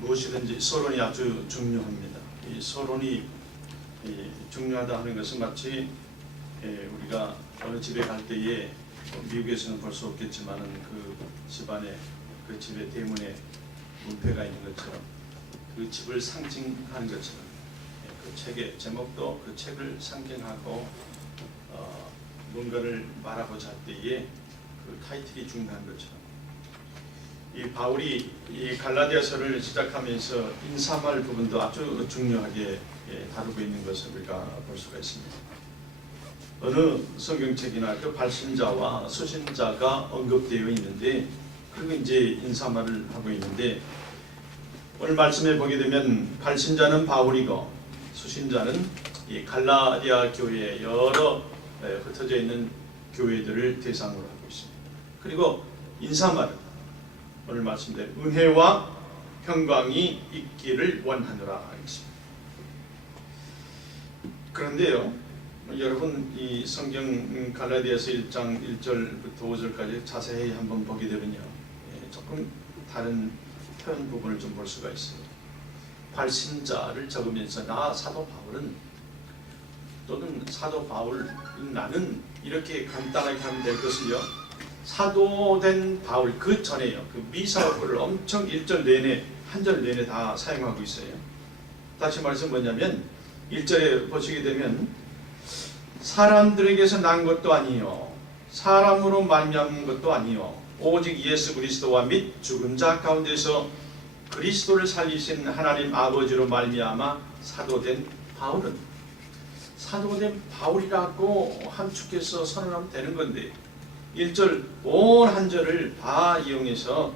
무엇이든지 서론이 아주 중요합니다. 이 서론이 중요하다 하는 것은 마치 우리가 어느 집에 갈 때에 미국에서는 볼 수 없겠지만은 그 집안에 그 집의 대문에 문패가 있는 것처럼 그 집을 상징하는 것처럼 그 책의 제목도 그 책을 상징하고 뭔가를 말하고자 할 때에 그 타이틀이 중요한 것처럼 이 바울이 이 갈라디아서를 시작하면서 인사말 부분도 아주 중요하게 다루고 있는 것을 우리가 볼 수가 있습니다. 어느 성경책이나 그 발신자와 수신자가 언급되어 있는데 그리고 이제 인사말을 하고 있는데 오늘 말씀에 보게 되면 발신자는 바울이고 수신자는 이 갈라디아 교회의 여러 흩어져 있는 교회들을 대상으로 하고 있습니다. 그리고 인사말은 오늘 말씀대로 은혜와 평강이 있기를 원하노라 하겠습니다. 그런데요, 여러분 이 성경 갈라디아서 1장 1절부터 5절까지 자세히 한번 보게 되면요, 조금 다른 표현 부분을 좀 볼 수가 있어요. 발신자를 적으면서 나 사도 바울은 또는 사도 바울 나는 이렇게 간단하게 하면 될 것을요, 사도된 바울 그 전에요, 그 미사어를 엄청 1절 내내 한 절 내내 다 사용하고 있어요. 다시 말해서 뭐냐면 1절에 보시게 되면 사람들에게서 난 것도 아니요 사람으로 말미암은 것도 아니요 오직 예수 그리스도와 및 죽은 자 가운데서 그리스도를 살리신 하나님 아버지로 말미암아 사도된 바울은 사도된 바울이라고 함축해서 선언하면 되는 건데 1절 온 한 절을 다 이용해서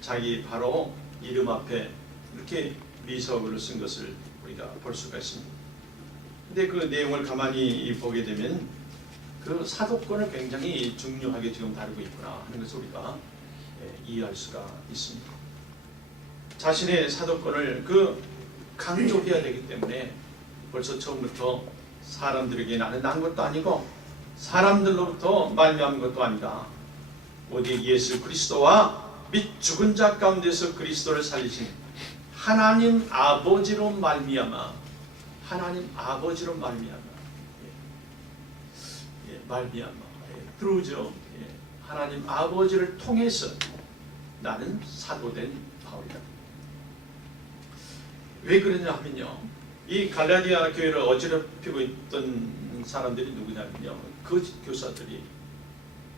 자기 바로 이름 앞에 이렇게 미서글을 쓴 것을 우리가 볼 수가 있습니다. 근데 그 내용을 가만히 보게 되면 그 사도권을 굉장히 중요하게 지금 다루고 있구나 하는 것을 우리가 이해할 수가 있습니다. 자신의 사도권을 그 강조해야 되기 때문에 벌써 처음부터 사람들에게 나는 난 것도 아니고 사람들로부터 말미암은 것도 아니다. 오직 예수 그리스도와 및 죽은 자 가운데서 그리스도를 살리신 하나님 아버지로 말미암아 하나님 아버지로 말미암아 말미암아 through죠. 하나님 아버지를 통해서 나는 사도된 바울이다. 왜 그러냐 하면요, 이 갈라디아 교회를 어지럽히고 있던 사람들이 누구냐면요, 거짓 교사들이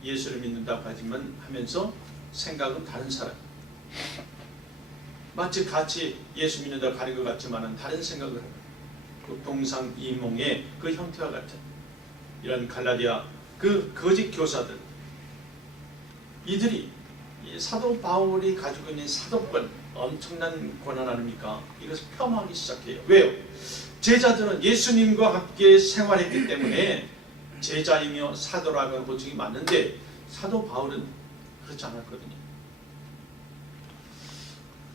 예수를 믿는다고 하면서 생각은 다른 사람, 마치 같이 예수 믿는다고 가는 것 같지만은 다른 생각을 하는 그 동상이몽의 그 형태와 같은 이런 갈라디아 그 거짓 교사들, 이들이 이 사도 바울이 가지고 있는 사도권, 엄청난 권한 아닙니까? 이것을 폄하하기 시작해요. 왜요? 제자들은 예수님과 함께 생활했기 때문에 제자이며 사도라고 하는 호칭이 맞는데 사도 바울은 그렇지 않았거든요.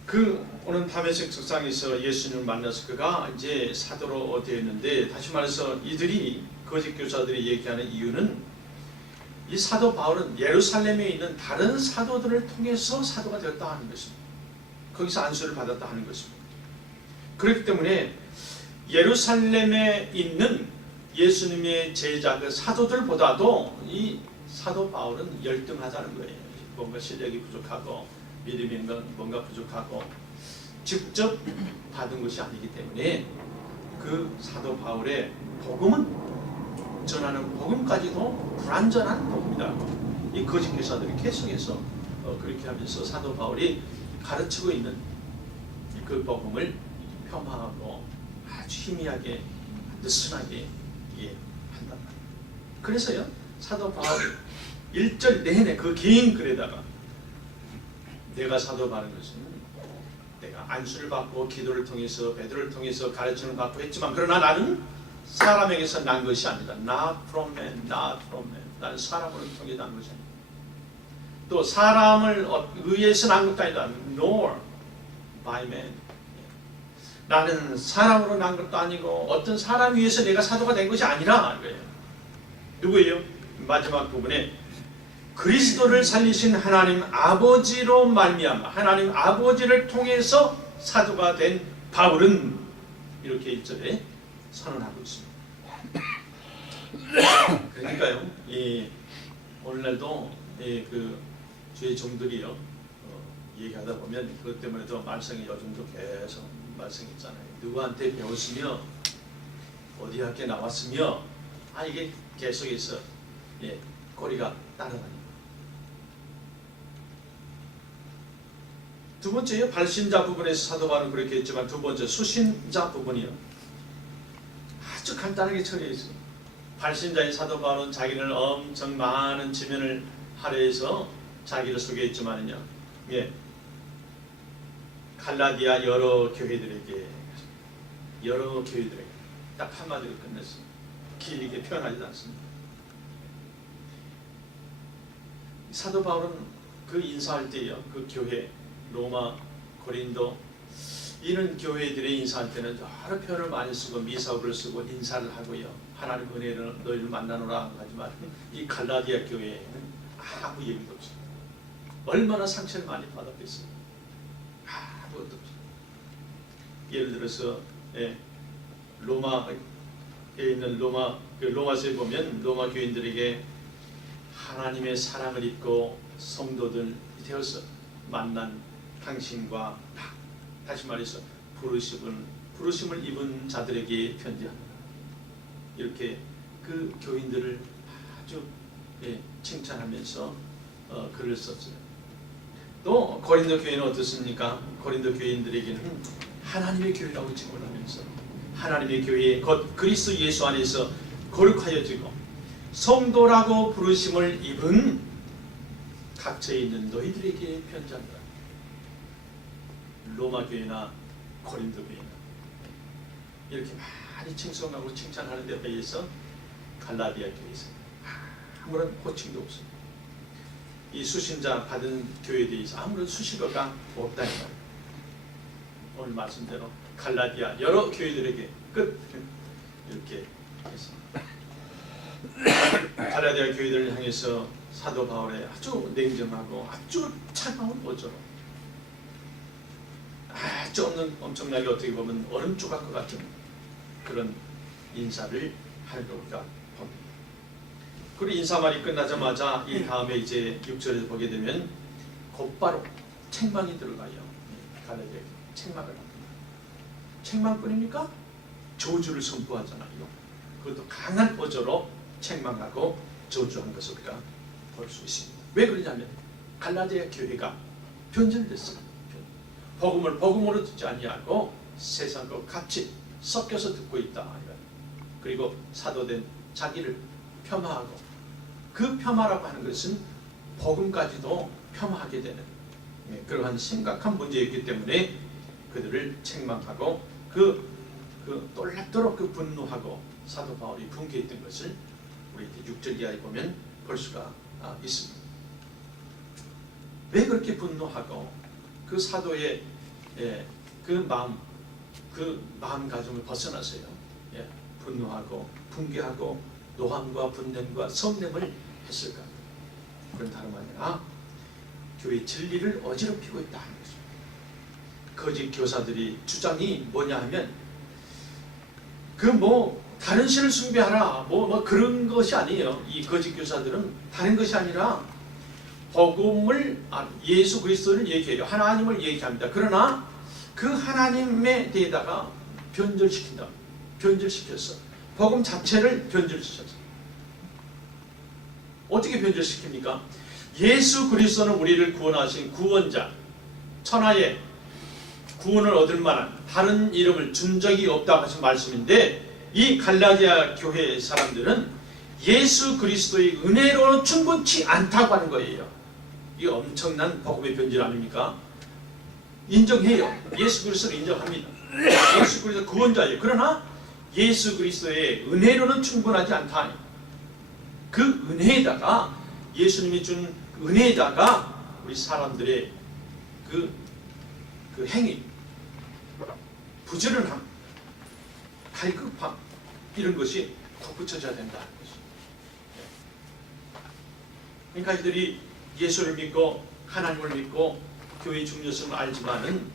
그 오는 다메섹 석상에서 예수님을 만나서 그가 이제 사도로 되었는데, 다시 말해서 이들이 거짓 교사들이 얘기하는 이유는 이 사도 바울은 예루살렘에 있는 다른 사도들을 통해서 사도가 되었다 하는 것입니다. 거기서 안수를 받았다 하는 것입니다. 그렇기 때문에 예루살렘에 있는 예수님의 제자 그 사도들보다도 이 사도 바울은 열등하다는 거예요. 뭔가 실력이 부족하고 믿음이 뭔가 부족하고 직접 받은 것이 아니기 때문에 그 사도 바울의 복음은 전하는 복음까지도 불완전한 복음이다. 이 거짓 교사들이 계속해서 그렇게 하면서 사도 바울이 가르치고 있는 그 복음을 폄하하고 아주 희미하게 느슨하게 한단 말이에요. 그래서요, 사도 바울이 1절 내내 그 긴 글에다가 내가 사도 바울인 것은 내가 안수를 받고 기도를 통해서 베드로를 통해서 가르침을 받고 했지만 그러나 나는 사람에게서 난 것이 아니다. Not from man, not from man. 나는 사람으로 통해 난 것이 아니다. 또 사람을 의해서 난 것도 아니다. Nor by man. 나는 사람으로 난 것도 아니고 어떤 사람 위해서 내가 사도가 된 것이 아니라. 누구예요? 마지막 부분에 그리스도를 살리신 하나님 아버지로 말미암아 하나님 아버지를 통해서 사도가 된 바울은 이렇게 1절에 선언하고 있습니다. 그러니까요, 오늘날도 그 주의 종들이요 얘기하다 보면 그것 때문에도 말썽이 요즘도 계속 말썽이 있잖아요. 누구한테 배웠으며 어디 학교에 나왔으며 이게 계속해서 꼬리가 따라다니고. 두 번째요, 발신자 부분에서 사도 바울은 그렇게 했지만 두 번째 수신자 부분이요 아주 간단하게 처리해 있어요. 발신자인 사도 바울은 자기는 엄청 많은 지면을 할애해서 자기를 소개했지만은요, 갈라디아 여러 교회들에게 딱 한마디로 끝냈어요. 길게 표현하지도 않습니다. 사도 바울은 그 인사할 때요, 그 교회 로마, 고린도 이런 교회들의 인사할 때는 여러 표현을 많이 쓰고 미사구를 쓰고 인사를 하고요. 하나님 은혜로 너희를 만나노라 하지만 이 갈라디아 교회에는 아무 얘기도 없어요. 얼마나 상처를 많이 받았겠어요. 아무것도 없어요. 예를 들어서 로마에 있는 로마서에 보면 로마 교인들에게 하나님의 사랑을 입고 성도들 되어서 만난 당신과 다시 말해서 부르심을 입은 자들에게 편지합니다. 이렇게 그 교인들을 아주 칭찬하면서 글을 썼어요. 또 고린도 교회는 어떻습니까? 고린도 교인들에게는 하나님의 교회라고 증언하면서 하나님의 교회 곧 그리스도 예수 안에서 거룩하여지고 성도라고 부르심을 입은 각처에 있는 너희들에게 편지한다. 로마 교회나 고린도 교회나 이렇게 많이 칭송하고 칭찬하는 데 비해서 갈라디아 교회에서 아무런 호칭도 없습니다. 이 수신자 받은 교회에 대해서 아무런 수식어가 없다는 말이에요. 오늘 말씀대로 갈라디아 여러 교회들에게 끝 이렇게 했습니다. 갈라디아 교회들을 향해서 사도 바울의 아주 냉정하고 아주 차가운 어조로 아주 엄청나게 어떻게 보면 얼음 조각과 같은 그런 인사를 하는 우리가 봅니다. 그리고 인사말이 끝나자마자 이 다음에 이제 6절에서 보게 되면 곧바로 책망이 들어가요. 갈라디아 책망을 합니다. 책망뿐입니까? 저주를 선포하잖아요. 그것도 강한 어조로 책망하고 저주한 것을 우리가 볼 수 있습니다. 왜 그러냐면 갈라디아 교회가 변절됐어요. 복음을 복음으로 듣지 아니하고 세상과 같이 섞여서 듣고 있다. 그리고 사도된 자기를 폄하하고 그 폄하라고 하는 것은 복음까지도 폄하하게 되는 그러한 심각한 문제였기 때문에 그들을 책망하고 그 놀랍도록 그 분노하고 사도 바울이 분개했던 것을 우리 6절 이하에 보면 볼 수가 있습니다. 왜 그렇게 분노하고 그 사도의 그 마음가짐을 벗어나서요. 분노하고 분개하고 노함과 분냄과 성냄을 했을까? 그런 다름 아니라 교회 진리를 어지럽히고 있다 하는 것입니다. 거짓 교사들이 주장이 뭐냐 하면 다른 신을 숭배하라 그런 것이 아니에요. 이 거짓 교사들은 다른 것이 아니라 복음을 예수 그리스도를 얘기해요. 하나님을 얘기합니다. 그러나 그 하나님에 대해다가 변절시킨다. 변절시켰어. 복음 자체를 변절시켰어. 어떻게 변절시킵니까? 예수 그리스도는 우리를 구원하신 구원자, 천하의 구원을 얻을 만한 다른 이름을 준 적이 없다고 하신 말씀인데 이 갈라디아 교회 사람들은 예수 그리스도의 은혜로는 충분치 않다고 하는 거예요. 이게 엄청난 복음의 변질 아닙니까? 인정해요. 예수 그리스도를 인정합니다. 예수 그리스도 구원자예요. 그러나 예수 그리스도의 은혜로는 충분하지 않다. 그 은혜에다가 예수님이 준 은혜에다가 우리 사람들의 그 행위, 부지런함, 갈급함 이런 것이 덧붙여져야 된다는 것입니다. 그러니까 이들이 예수를 믿고 하나님을 믿고 교회의 중요성을 알지만은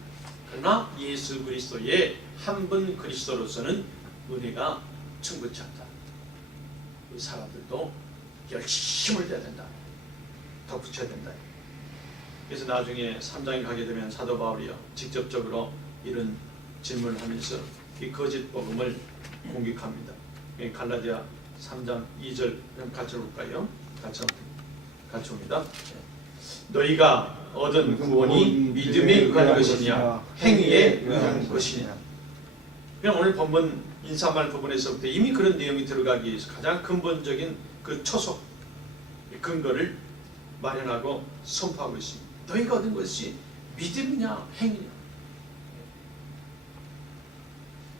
그러나 예수 그리스도의 한 분 그리스도로서는 은혜가 충분치 않다. 이 사람들도 열심을 내야 된다. 덧붙여야 된다. 그래서 나중에 3장에 가게 되면 사도 바울이요 직접적으로 이런 질문을 하면서 이 거짓 복음을 공격합니다. 갈라디아 3장 2절 같이 볼까요? 같이 옵니다. 너희가 얻은 구원이 믿음에 의한 것이냐 행위에 의한 것이냐. 그냥 오늘 본문 인사말 부분에서부터 이미 그런 내용이 들어가기 위해서 가장 근본적인 그 초속 근거를 마련하고 선포하고 있습니다. 너희가 얻은 것이 믿음이냐 행위냐.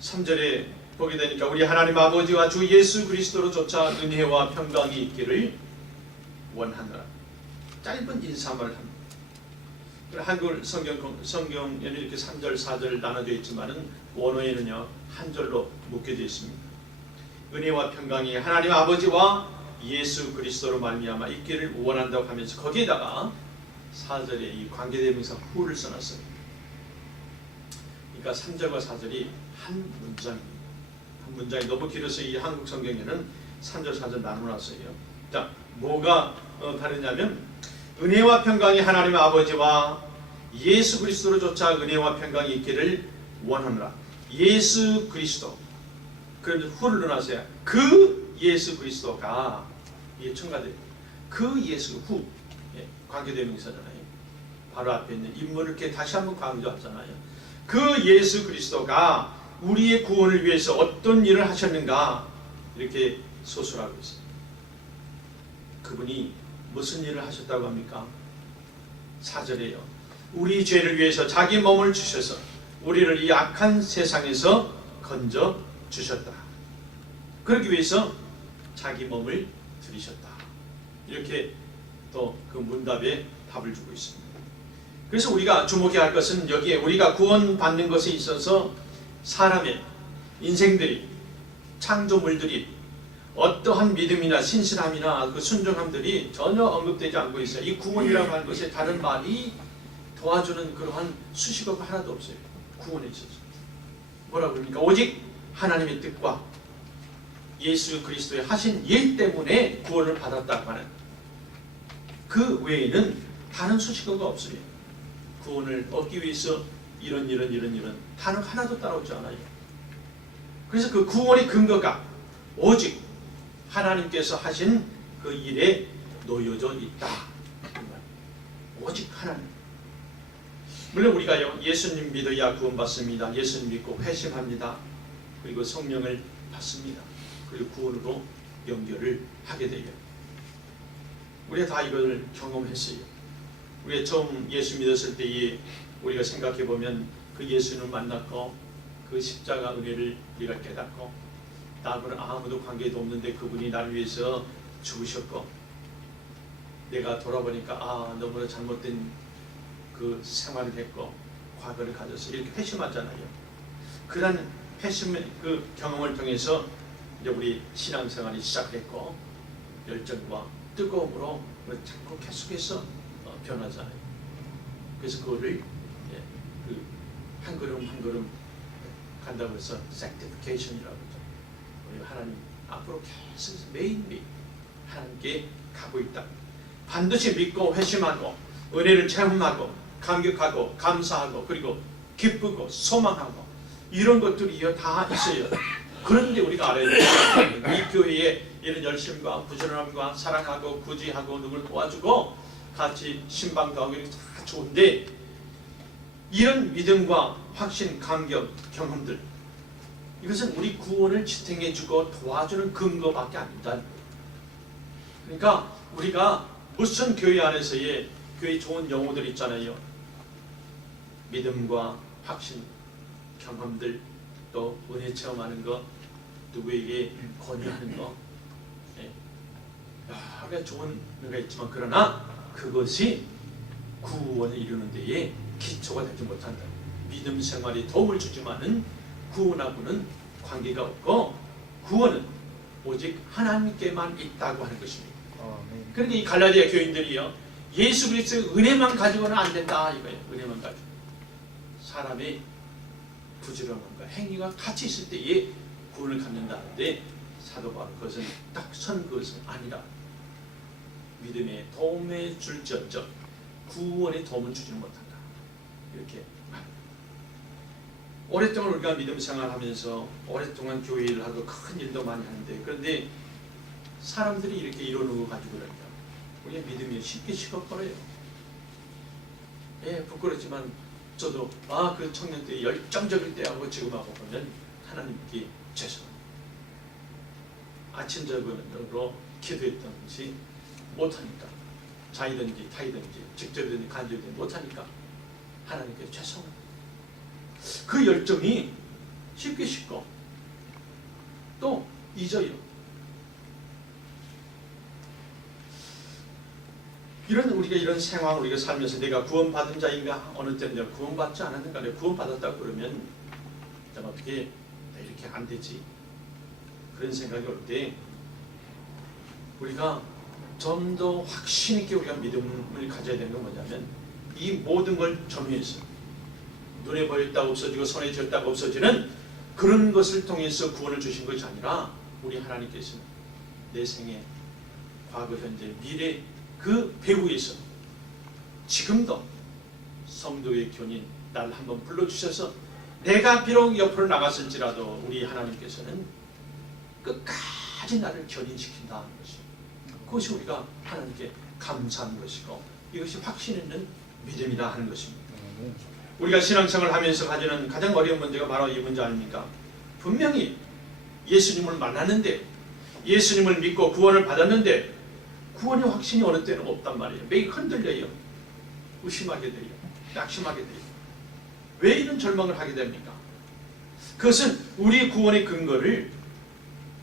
3절에 보게 되니까 우리 하나님 아버지와 주 예수 그리스도로조차 은혜와 평강이 있기를 원하노라. 짧은 인사말을 합니다. 한글 성경에는 이렇게 3절, 4절 나눠져 있지만은 원어에는요 한 절로 묶여져 있습니다. 은혜와 평강이 하나님 아버지와 예수 그리스도로 말미암아 있기를 원한다고 하면서 거기에다가 4절에 이 관계대명사 후를 써놨어요. 그러니까 3절과 4절이 한 문장입니다. 한 문장이 너무 길어서 이 한국 성경에는 3절, 4절 나눠놨어요. 자, 뭐가 다르냐면 은혜와 평강이 하나님 아버지와 예수 그리스도로조차 은혜와 평강이 있기를 원하노라. 예수 그리스도. 그런데 후를 넣어놨어요. 그 예수 그리스도가 이게 첨가돼요. 그 예수 후 관계대명사잖아요. 바로 앞에 있는 인물을 이렇게 다시 한번 강조하잖아요. 그 예수 그리스도가 우리의 구원을 위해서 어떤 일을 하셨는가 이렇게 소술하고 있습니다. 그분이 무슨 일을 하셨다고 합니까? 4절에요. 우리 죄를 위해서 자기 몸을 주셔서 우리를 이 악한 세상에서 건져 주셨다. 그러기 위해서 자기 몸을 들이셨다. 이렇게 또 그 문답에 답을 주고 있습니다. 그래서 우리가 주목해야 할 것은 여기에 우리가 구원받는 것에 있어서 사람의 인생들이 창조물들이 어떠한 믿음이나 신실함이나 그 순종함들이 전혀 언급되지 않고 있어요. 이 구원이라고 하는 것에 다른 말이 도와주는 그러한 수식어가 하나도 없어요. 구원에 있어서 뭐라고 그럽니까? 오직 하나님의 뜻과 예수 그리스도의 하신 일 때문에 구원을 받았다고 하는 그 외에는 다른 수식어가 없어요. 구원을 얻기 위해서 이런 단어 하나도 따라오지 않아요. 그래서 그 구원의 근거가 오직 하나님께서 하신 그 일에 놓여져 있다. 오직 하나님. 물론 우리가 예수님 믿어야 구원받습니다. 예수님 믿고 회심합니다. 그리고 성령을 받습니다. 그리고 구원으로 연결을 하게 돼요. 우리가 다 이걸 경험했어요. 우리가 처음 예수 믿었을 때에 우리가 생각해 보면 그 예수님을 만났고 그 십자가 은혜를 우리가 깨닫고 나하고는 아무도 관계도 없는데 그분이 나를 위해서 죽으셨고 내가 돌아보니까 너무나 잘못된 그 생활을 했고 과거를 가져서 이렇게 회심하잖아요. 그런 회심의 그 경험을 통해서 이제 우리 신앙생활이 시작됐고 열정과 뜨거움으로 자꾸 계속해서 변하잖아요. 그래서 그거를 그 한 걸음 한 걸음 간다고 해서 sanctification이라고 하죠. 우리 하나님 앞으로 계속 매일매일 하나님께 가고 있다. 반드시 믿고 회심하고 은혜를 체험하고 감격하고 감사하고 그리고 기쁘고 소망하고 이런 것들이 다 있어요. 그런데 우리가 알아야 돼요. 이 교회에 이런 열심과 부지런함과 사랑하고 구제하고 누굴 도와주고 같이 신방도 하고 이렇게 다 좋은데 이런 믿음과 확신, 감격, 경험들 이것은 우리 구원을 지탱해주고 도와주는 근거밖에 아니다. 그러니까 우리가 무슨 교회 안에서의 교회 좋은 용어들 있잖아요. 믿음과 확신, 경험들 또 은혜 체험하는 거 누구에게 권유하는 거 여러 좋은 의미가 있지만 그러나 그것이 구원을 이루는 데에 기초가 되지 못한다. 믿음 생활에 도움을 주지만은 구원하고는 관계가 없고 구원은 오직 하나님께만 있다고 하는 것입니다. 그러니까 이 갈라디아 교인들이요, 예수 그리스도의 은혜만 가지고는 안 된다 이거예요. 은혜만 가지고 사람의 부지런함과 행위가 같이 있을 때에 구원을 갖는다는데, 사도 바울은 그것은 딱 선 그것은 아니라 믿음의 도움에 줄지언정 구원의 도움을 주지는 못한다, 이렇게 말합니다. 오랫동안 우리가 믿음 생활하면서 오랫동안 교회 일을 하고 큰 일도 많이 하는데, 그런데 사람들이 이렇게 이러는 거 가지고는 우리의 믿음이 쉽게 식어버려요. 예, 부끄럽지만 저도 그 청년 때 열정적일 때하고 지금하고 보면 하나님께 죄송합니다. 아침 저녁으로 기도했던지 못하니까, 자이든지 타이든지 직접이든지 간접이든지 못하니까 하나님께 죄송합니다. 그 열정이 쉽게 식고 또 잊어요. 우리가 이런 생활, 우리가 살면서 내가 구원받은 자인가, 어느 때는 내가 구원받지 않았는가, 내가 구원받았다고 그러면 내가 어떻게 이렇게 안 되지, 그런 생각이 올 때 우리가 좀 더 확신 있게 우리가 믿음을 가져야 되는 건 뭐냐면, 이 모든 걸 점유해서 눈에 보였다가 없어지고 손에 쥐었다가 없어지는 그런 것을 통해서 구원을 주신 것이 아니라, 우리 하나님께서는 내 생애, 과거, 현재, 미래 그 배후에서 지금도 성도의 교인 나를 한번 불러주셔서 내가 비록 옆으로 나갔을지라도 우리 하나님께서는 끝까지 나를 견인시킨다는 것입니다. 그것이 우리가 하나님께 감사하는 것이고, 이것이 확신 있는 믿음이다 하는 것입니다. 우리가 신앙생활을 하면서 가지는 가장 어려운 문제가 바로 이 문제 아닙니까? 분명히 예수님을 만났는데, 예수님을 믿고 구원을 받았는데 구원의 확신이 어느 때는 없단 말이에요. 매일 흔들려요. 의심하게 돼요. 낙심하게 돼요. 왜 이런 절망을 하게 됩니까? 그것은 우리 구원의 근거를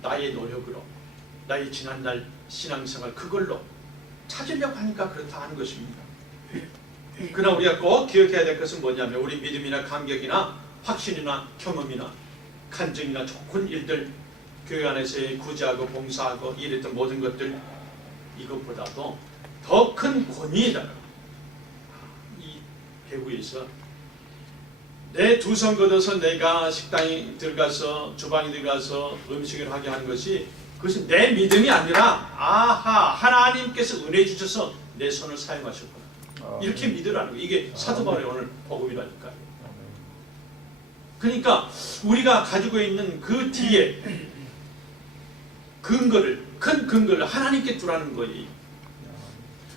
나의 노력으로, 나의 지난날 신앙생활 그걸로 찾으려고 하니까 그렇다 하는 것입니다. 그러나 우리가 꼭 기억해야 될 것은 뭐냐면, 우리 믿음이나 감격이나 확신이나 경험이나 간증이나 좋은 일들, 교회 안에서의 구제하고 봉사하고 일했던 모든 것들, 이것보다도 더 큰 권위에다가 이 배후에서 내 두 손 걷어서 내가 식당에 들어가서, 주방에 들어가서 음식을 하게 하는 것이, 그것은 내 믿음이 아니라 하나님께서 은혜 주셔서 내 손을 사용하셨구나, 이렇게 믿으라는 거예요. 이게 사도 바울의 오늘 복음이라니까요. 그러니까 우리가 가지고 있는 그 뒤에 근거를, 큰 근거를 하나님께 두라는 거예요.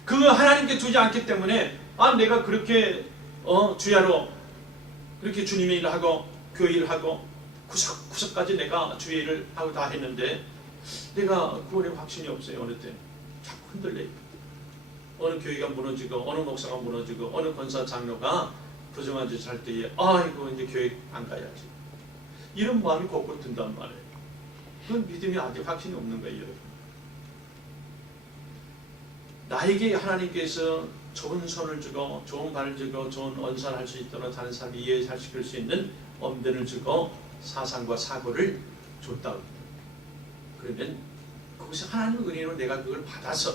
그 하나님께 두지 않기 때문에 내가 그렇게 주야로 그렇게 주님의 일을 하고 교회 일을 하고 구석까지 내가 주의 일을 하고 다 했는데 내가 구원의 확신이 없어요. 어느 때 자꾸 흔들려요. 어느 교회가 무너지고, 어느 목사가 무너지고, 어느 권사 장로가 부정한 짓을 할 때에 이거 이제 교회 안 가야지, 이런 마음이 꼭꼭 든단 말이에요. 그건 믿음이 아직 확신이 없는 거예요. 나에게 하나님께서 좋은 손을 주고, 좋은 발을 주고, 좋은 언사를 할 수 있도록 다른 사람이 이해 잘 시킬 수 있는 엄대를 주고 사상과 사고를 줬다고. 그러면 그것이 하나님의 은혜로 내가 그걸 받아서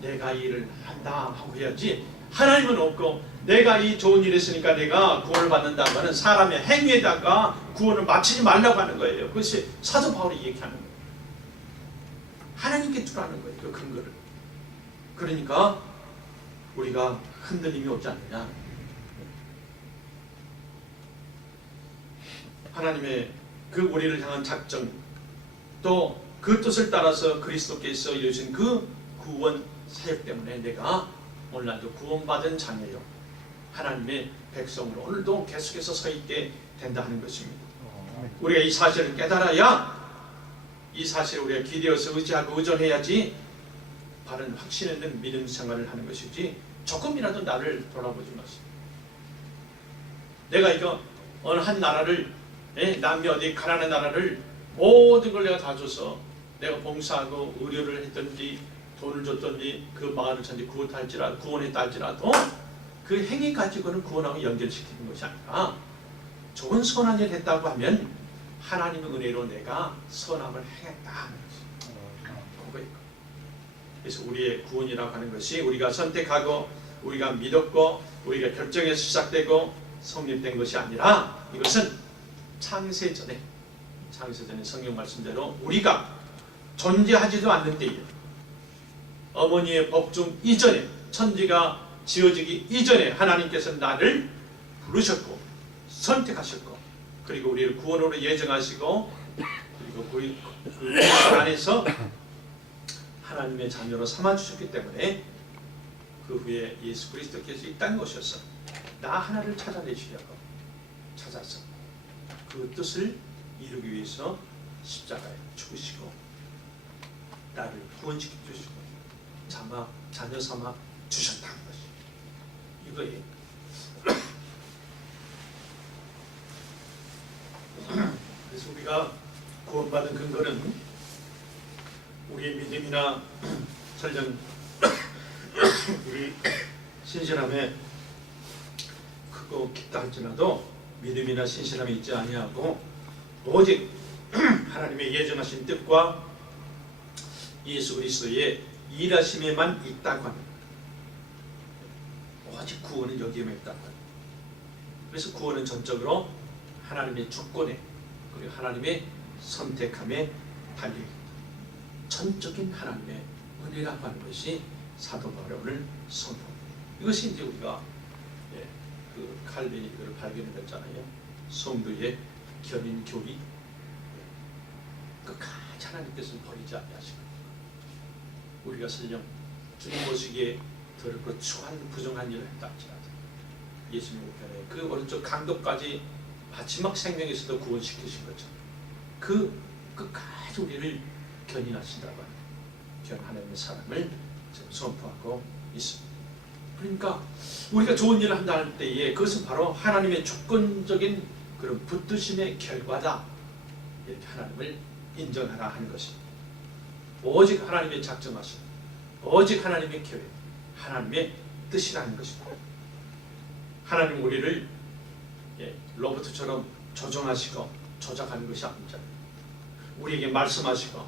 내가 일을 한다 하고 해야지, 하나님은 없고 내가 이 좋은 일을 했으니까 내가 구원을 받는다고 하는 사람의 행위에다가 구원을 맞추지 말라고 하는 거예요. 그것이 사도 바울이 얘기하는 거예요. 하나님께 두라는 거예요, 그 근거를. 그러니까 우리가 흔들림이 오지 않느냐. 하나님의 그 우리를 향한 작정, 또 그 뜻을 따라서 그리스도께서 이루신 그 구원 사역 때문에 내가 오늘날도 구원받은 자녀요, 하나님의 백성으로 오늘도 계속해서 서 있게 된다 하는 것입니다. 우리가 이 사실을 깨달아야 이 사실을 우리가 기대어서 의지하고 의존해야지 바른 확신 있는 믿음 생활을 하는 것이지, 조금이라도 나를 돌아보지 마세요. 내가 이거 어느 한 나라를, 남미 어디 가난한 나라를 모든 걸 내가 다 줘서 내가 봉사하고 의료를 했든지 돈을 줬든지 그 마을을 전지 구원했다 할지라도 그 행위 가지고는 구원하고 연결시키는 것이 아니라, 좋은 선한 일 했다고 하면 하나님의 은혜로 내가 선함을 행했다 하는 것이 그거예요. 그래서 우리의 구원이라고 하는 것이 우리가 선택하고 우리가 믿었고 우리가 결정해서 시작되고 성립된 것이 아니라 이것은 창세전에 성경 말씀대로 우리가 존재하지도 않는 때에 어머니의 복중 이전에 천지가 지어지기 이전에 하나님께서 나를 부르셨고 선택하셨고 그리고 우리를 구원으로 예정하시고 그리고 그 안에서 하나님의 자녀로 삼아주셨기 때문에 그 후에 예수 그리스도께서 이 땅에 오셔서 나 하나를 찾아내시려고 찾아서 그 뜻을 이루기 위해서 십자가에 죽으시고 나를 구원시켜 주시고 자녀 삼아 주셨다는 것이 이거예요. 그래서 우리가 구원받은 근거는 우리의 믿음이나 설령 우리 신실함에 크고 깊다 할지라도 믿음이나 신실함이 있지 아니하고 오직 하나님의 예정하신 뜻과 예수 그리스도의 일하심에만 있다고 합니다. 오직 구원은 여기에만 있다고 합니다. 그래서 구원은 전적으로 하나님의 주권에 그리고 하나님의 선택함에 달려있다. 전적인 하나님의 은혜라고 하는 것이 사도 바울이 오늘 선포합니다. 이것이 이제 우리가 그 칼빈이를 발견했잖아요. 성도의 견인 교리. 끝까지 하나님께서는 버리지 아니하시고 우리가 설령 주님 보시기에 더럽고 추한 부정한 일을 했다 할지라도 예수님 우편에 그 오른쪽 강도까지 마지막 생명에서도 구원시키신 거죠. 그 끝까지 우리를 견인하신다고 하는 하나님의 사랑을 선포하고 있습니다. 그러니까 우리가 좋은 일을 한다 할 때에 그것은 바로 하나님의 주권적인 그런 붙드심의 결과다. 이렇게 하나님을 인정하라 하는 것입니다. 오직 하나님의 작정하심, 오직 하나님의 계획, 하나님의 뜻이라는 것입니다. 하나님 우리를 로봇처럼 조정하시고 조작하는 것이 아닙니다. 우리에게 말씀하시고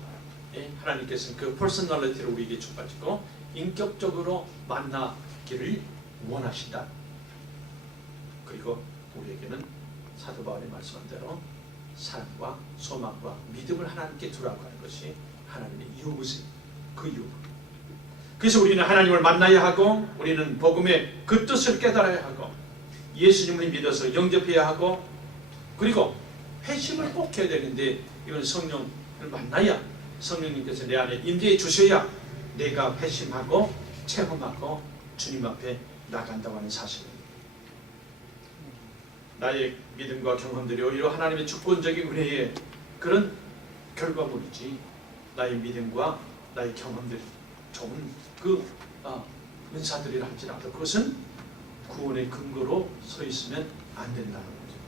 하나님께서는 그 퍼스널리티를 우리에게 주가지고 인격적으로 만나기를 원하신다. 그리고 우리에게는 사도 바울이 말씀한 대로 사랑과 소망과 믿음을 하나님께 두라고 하는 것이 하나님의 요구입니다. 그 요구. 그래서 우리는 하나님을 만나야 하고 우리는 복음의 그 뜻을 깨달아야 하고 예수님을 믿어서 영접해야 하고 그리고 회심을 꼭 해야 되는데 이건 성령을 만나야 성령님께서 내 안에 임재해 주셔야 내가 회심하고 체험하고 주님 앞에 나간다고 하는 사실입니다. 나의 믿음과 경험들이 오히려 하나님의 주권적인 은혜의 그런 결과물이지 나의 믿음과 나의 경험들이 좋은 그 은사들이라 할지라도 그것은 구원의 근거로 서 있으면 안 된다는 거죠.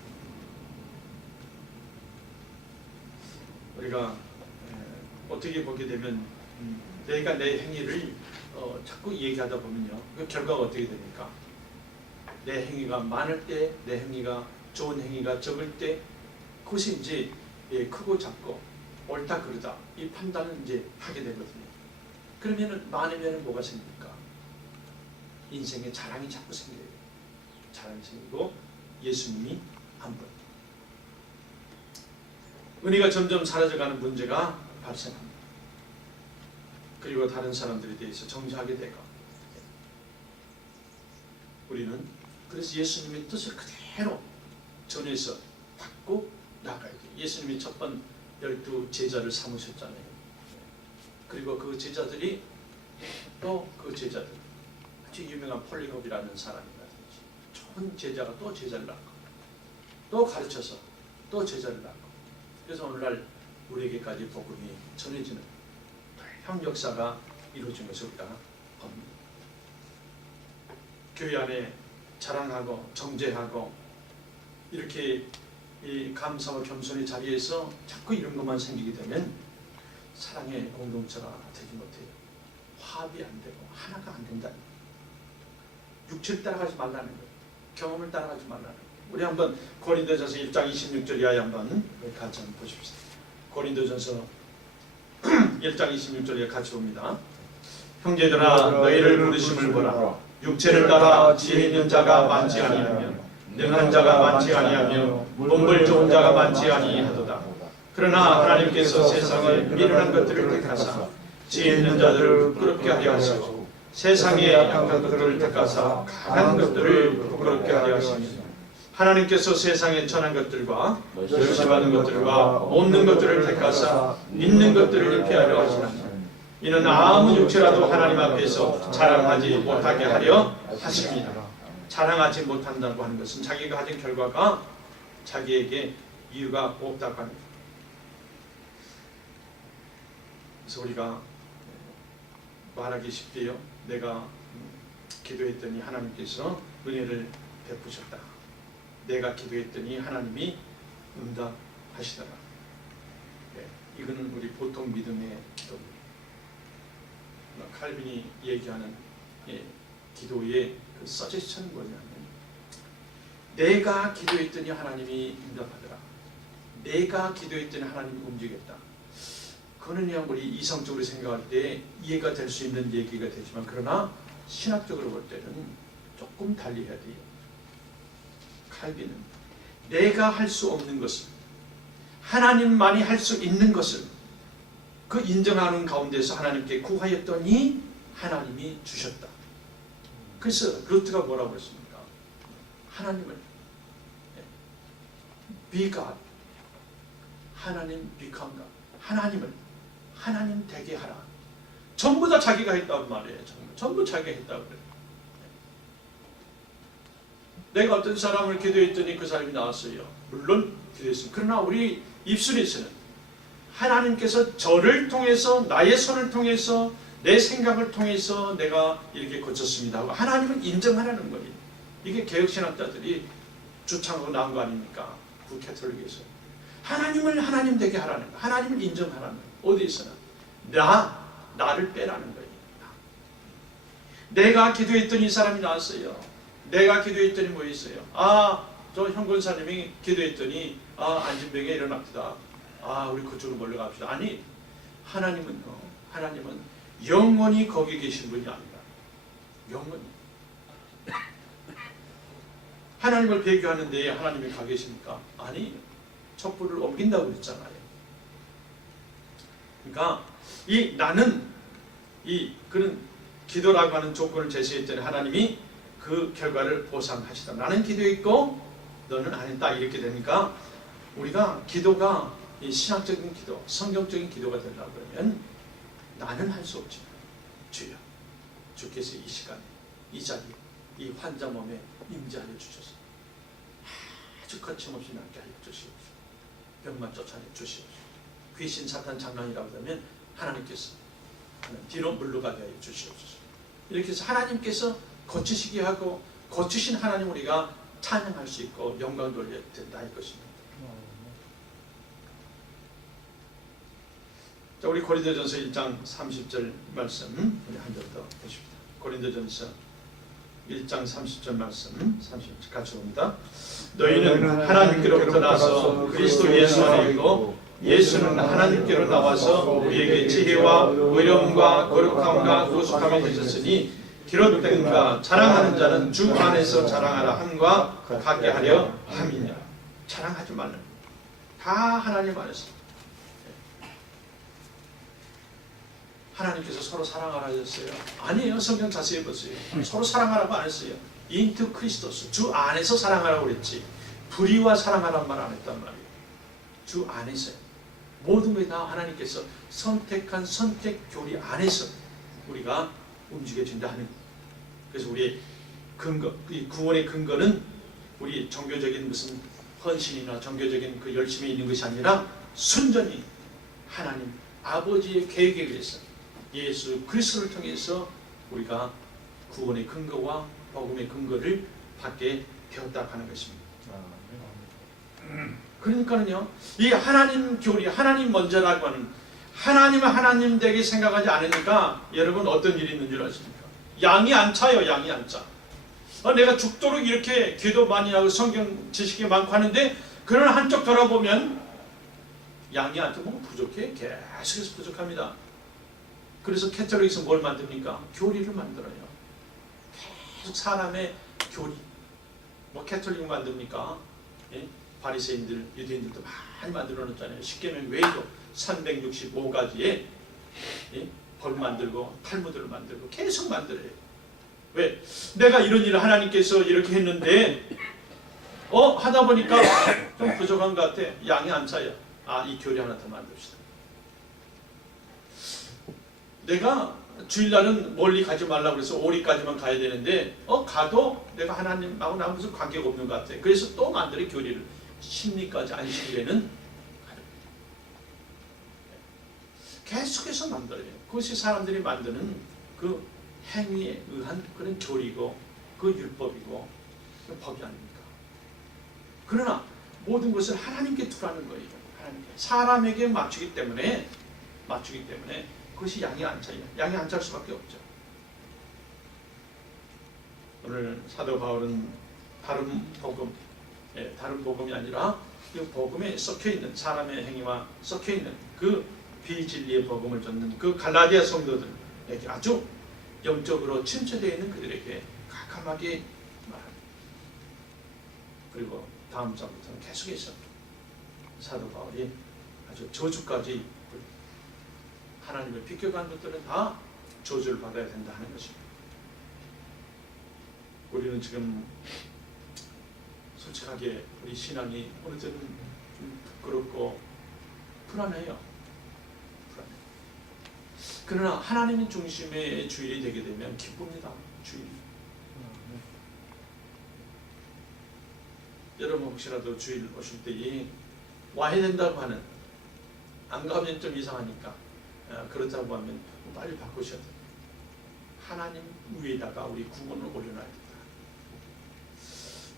우리가 어떻게 보게 되면 내가 내 행위를 자꾸 얘기하다 보면요, 그 결과가 어떻게 됩니까? 내 행위가 많을 때, 내 행위가 좋은 행위가 적을 때, 그것이 이제 크고 작고 옳다 그르다 이 판단을 이제 하게 되거든요. 그러면은 많으면 뭐가 생깁니까? 인생에 자랑이 자꾸 생겨요. 자랑이 생기고 예수님이 안 보여. 은혜가 점점 사라져가는 문제가 발생합니다. 그리고 다른 사람들에 대해서 정죄하게 되고 우리는 그래서 예수님의 뜻을 그대로 전해서 받고 나가야 돼요. 예수님이 첫 번 12 제자를 삼으셨잖아요. 그리고 그 제자들이 또 그 제자들 아주 유명한 폴리겁이라는 사람이라든지 좋은 제자가 또 제자를 낳고 또 가르쳐서 또 제자를 낳고 그래서 오늘날 우리에게까지 복음이 전해지는 형 역사가 이루어진 것을 우리가 봅니다. 교회 안에 자랑하고 정죄하고 이렇게 이 감사와 겸손의 자리에서 자꾸 이런 것만 생기게 되면 사랑의 공동체가 되지 못해요. 화합이 안 되고 하나가 안 된다는 거예요. 육체를 따라가지 말라는 거예요. 경험을 따라가지 말라는 거예요. 우리 한번 고린도전서 1장 26절 이하에 한번 같이 한번 보십시다. 고린도전서 1장 26절에 같이 봅니다. 형제들아 너희를 부르심을 보라. 육체를 따라 지혜 있는 자가 많지 아니하며 능한 자가 많지 아니하며 몸을 좋은 자가 많지 아니하도다. 그러나 하나님께서 세상을 미련한 것들을 택하사 지혜 있는 자들을 부끄럽게 하려 하시고 세상의 약한 것들을 택하사 강한 것들을 부끄럽게 하려 하시니 하나님께서 세상의 천한 것들과 멸시받은 것들과 없는 것들을 택하사 있는 것들을 피하려 하시나니 이는 아무 육체라도 하나님 앞에서 자랑하지 못하게 하려 하십니다. 자랑하지 못한다고 하는 것은 자기가 가진 결과가 자기에게 이유가 없다고 합니다. 그래서 우리가 말하기 쉽게요. 내가 기도했더니 하나님께서 은혜를 베푸셨다. 내가 기도했더니 하나님이 응답하시더라. 네, 이거는 우리 보통 믿음의 기도입니다. 칼빈이 얘기하는 기도의 그 서제션은 뭐냐면 내가 기도했더니 하나님이 응답하더라. 내가 기도했더니 하나님이 움직였다. 그거는 그냥 우리 이성적으로 생각할 때 이해가 될 수 있는 얘기가 되지만 그러나 신학적으로 볼 때는 조금 달리 해야 돼요. 칼빈은 내가 할 수 없는 것을 하나님만이 할 수 있는 것을 그 인정하는 가운데서 하나님께 구하였더니 하나님이 주셨다. 그래서 루트가 뭐라고 했습니까? 하나님을 be God, 하나님 become God, 하나님을 하나님 되게 하라. 전부 다 자기가 했단 말이에요. 전부 자기가 했다고 그래요. 내가 어떤 사람을 기도했더니 그 사람이 나왔어요. 물론 기도했습니다. 그러나 우리 입술에서는 하나님께서 저를 통해서 나의 손을 통해서 내 생각을 통해서 내가 이렇게 고쳤습니다 하고 하나님은 인정하라는 거예요. 이게 개혁신학자들이 주창하고 나온 거 아닙니까? 구캐톨릭에서 하나님을 하나님 되게 하라는 거, 하나님을 인정하라는 거. 어디서나 나를 빼라는 거예요. 내가 기도했더니 이 사람이 나왔어요. 내가 기도했더니 뭐 있어요? 저 현권사님이 기도했더니 안진병에 일어납니다. 우리 그쪽으로 몰려갑시다. 아니, 하나님은 영원히 거기 계신 분이 아니다. 영원히. 하나님을 배교하는데 하나님이 가 계십니까? 아니, 촛불을 옮긴다고 그랬잖아요. 그러니까 그런 기도라고 하는 조건을 제시했더니 하나님이 그 결과를 보상하시다. 나는 기도했고 너는 안 했다. 이렇게 되니까 우리가 기도가 이 신학적인 기도, 성경적인 기도가 되려고 그러면 나는 할 수 없지만 주여, 주께서 이 시간에 이 자리, 이 환자 몸에 임재하여 주셔서 아주 거침없이 낫게 하여 주시옵소서. 병만 쫓아내 주시옵소서. 귀신 사탄 장난이라고 하면 하나님께서 뒤로 물러가게 하여 주시옵소서. 이렇게 해서 하나님께서 고치시게 하고 고치신 하나님 우리가 찬양할 수 있고 영광 돌려야 된다 할 것입니다. 자, 우리 고린도전서 1장 30절 말씀 우리 한 절 더 보십니다. 고린도전서 1장 30절 말씀 30절 같이 봅니다. 너희는 하나님께로부터 나서 그리스도 예수 안에 있고 예수는 하나님께로 나와서 우리에게 지혜와 의로움과 거룩함과 구속함이 되셨으니 기록된가 자랑하는 자는 주 안에서 자랑하라 함과 같게 하려 함이냐. 자랑하지 말라. 다 하나님 안에서. 하나님께서 서로 사랑하라 하셨어요? 아니에요. 성경 자세히 보세요. 서로 사랑하라고 안 했어요. 인투 크리스토스, 주 안에서 사랑하라고 그랬지 불의와 사랑하라는 말 안 했단 말이에요. 주 안에서요. 모든 게 다 하나님께서 선택한 선택 교리 안에서 우리가 움직여진다 하는 거예요. 그래서 우리의 근거, 이 구원의 근거는 우리 종교적인 무슨 헌신이나 종교적인 그 열심이 있는 것이 아니라 순전히 하나님 아버지의 계획에 의해서 예수 그리스도를 통해서 우리가 구원의 근거와 복음의 근거를 받게 되었다 하는 것입니다. 그러니까는요, 이 하나님 교리, 하나님 먼저라고 하는 하나님은 하나님 되게 생각하지 않으니까 여러분 어떤 일이 있는 줄 아십니까? 양이 안 차요. 양이 안 차. 내가 죽도록 이렇게 기도 많이 하고 성경 지식이 많고 하는데 그런 한쪽 돌아보면 양이 안 차면 부족해. 계속해서 부족합니다. 그래서 캐톨릭에서 뭘 만듭니까? 교리를 만들어요. 계속 사람의 교리. 뭐 캐톨릭 만듭니까? 예? 바리새인들, 유대인들도 많이 만들어 놓잖아요. 십계명 외에도 365가지의 예? 벌 만들고 탈무드를 만들고 계속 만들어요. 왜? 내가 이런 일을 하나님께서 이렇게 했는데 하다 보니까 좀 부족한 것 같아. 양이 안 차요. 이 교리 하나 더 만듭시다. 내가 주일날은 멀리 가지 말라고 그래서 오리까지만 가야 되는데 가도 내가 하나님하고 나 무슨 관계가 없는 것 같아. 그래서 또 만들어 교리를. 심리까지 안식일에는 계속해서 만들어요. 그것이 사람들이 만드는 그 행위에 의한 그런 교리고 그 율법이고 그 법이 아닙니까? 그러나 모든 것을 하나님께 두라는 거예요. 하나님께. 사람에게 맞추기 때문에 그것이 양이 안 차요. 양이 안 찰 수밖에 없죠. 오늘 사도 바울은 다른 복음이 아니라 그 복음에 섞여있는 사람의 행위와 섞여있는 그 비진리의 복음을 전는 그 갈라디아 성도들에게 아주 영적으로 침체되어 있는 그들에게 가감하게 말합니다. 그리고 다음 장부터는 계속해서 사도 바울이 아주 저주까지 하나님을 비껴간 것들은 다 저주를 받아야 된다 하는 것입니다. 우리는 지금 솔직하게 우리 신앙이 어느 때는 좀 부끄럽고 불안해요. 그러나 하나님의 중심의 주일이 되게 되면 기쁩니다. 주일. 여러분 혹시라도 주일 오실 때 와야 된다고 하는 안 가면 좀 이상하니까 그렇다고 하면 빨리 바꾸셔야 돼요. 하나님 위에다가 우리 구원을 올려놔야 된다.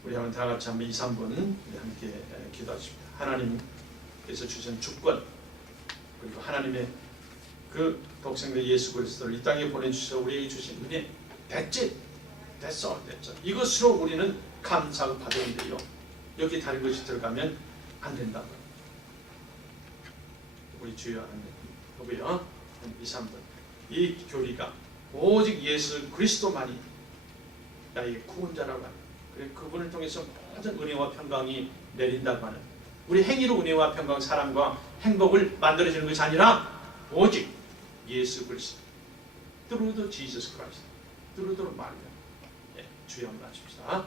우리 한번 다 같이 한번 2, 3분 함께 기도하십니다. 하나님께서 주신 주권 그리고 하나님의 그 독생자 예수 그리스도를 이 땅에 보내주셔서 우리에게 주신 은혜 됐지? 됐어? 됐죠? 이것으로 우리는 감사를 받으는데요. 여기 다른 것이 들어가면 안 된다. 우리 주여 하고요. 2, 3분 이 교리가 오직 예수 그리스도만이 나에게 구원자라고 하는 그래 그분을 통해서 모든 은혜와 평강이 내린다고 하는 우리 행위로 은혜와 평강 사랑과 행복을 만들어주는 것이 아니라 오직 예수 그리스도 through the Jesus Christ through the 말이야. 주여 한번 하십시다.